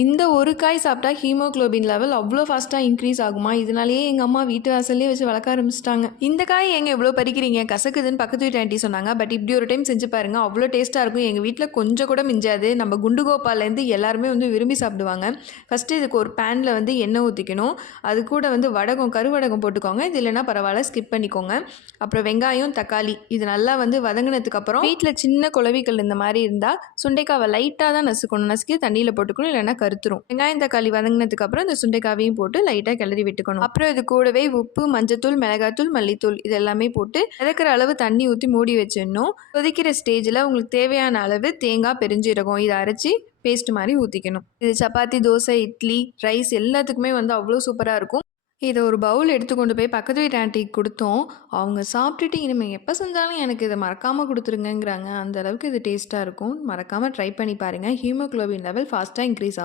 இந்த ஒரு காய் சாப்பிட்டா ஹீமோகுளோபின் லெவல் அவ்வளோ ஃபாஸ்ட்டாக இன்க்ரீஸ் ஆகுமா? இதனாலேயே எங்கள் அம்மா வீட்டு வாசல்லே வச்சு வளர்க்க ஆரம்பிச்சிட்டாங்க. இந்த காய் எங்க எவ்வளோ பறிக்கிறீங்க, கசக்குதுன்னு பக்கத்து வீட்டு ஆண்டி சொன்னாங்க. பட் இப்படி ஒரு டைம் செஞ்சு பாருங்க, அவ்வளோ டேஸ்ட்டாக இருக்கும். எங்கள் வீட்டில் கொஞ்சம் கூட மிஞ்சாது. நம்ம குண்டு கோபால்லேருந்து எல்லாருமே வந்து விரும்பி சாப்பிடுவாங்க. ஃபஸ்ட்டு இதுக்கு ஒரு பேனில் வந்து எண்ணெய் ஊற்றிக்கணும். அது கூட வந்து வடகம், கருவடகம் போட்டுக்கோங்க. இது இல்லைன்னா பரவாயில்ல, ஸ்கிப் பண்ணிக்கோங்க. அப்புறம் வெங்காயம், தக்காளி இது நல்லா வந்து வதங்கினதுக்கப்புறம் வீட்டில் சின்ன குளவிகள் இந்த மாதிரி இருந்தால் சுண்டைக்காவை லைட்டாக தான் நசுக்கணும். நசுக்கி தண்ணியில் போட்டுக்கணும், இல்லைன்னா கருத்துரும். வெங்காயம் தக்காளி வதங்கினதுக்கு அப்புறம் இந்த சுண்டைக்காவையும் போட்டு லைட்டாக கிளறி விட்டுக்கணும். அப்புறம் இது கூடவே உப்பு, மஞ்சத்தூள், மிளகாத்தூள், மல்லித்தூள் இது எல்லாமே போட்டு இறக்குற அளவு தண்ணி ஊற்றி மூடி வச்சிடணும். கொதிக்கிற ஸ்டேஜில் உங்களுக்கு தேவையான அளவு தேங்காய், பெருஞ்சீரகம் இதை அரைச்சி பேஸ்ட் மாதிரி ஊற்றிக்கணும். இது சப்பாத்தி, தோசை, இட்லி, ரைஸ் எல்லாத்துக்குமே வந்து அவ்வளோ சூப்பராக இருக்கும். இதை ஒரு பவுல் எடுத்து கொண்டு போய் பக்கத்து வீட்டு ஆண்டிக்கு கொடுத்தோம். அவங்க சாப்பிட்டுட்டு இனிமேல் எப்போ செஞ்சாலும் எனக்கு இதை மறக்காமல் கொடுத்துருங்கங்கிறாங்க. அந்த அளவுக்கு இது டேஸ்ட்டாக இருக்கும். மறக்காமல் ட்ரை பண்ணி பாருங்கள். ஹீமோகுளோபின் லெவல் ஃபாஸ்ட்டாக இன்க்ரீஸ் ஆகும்.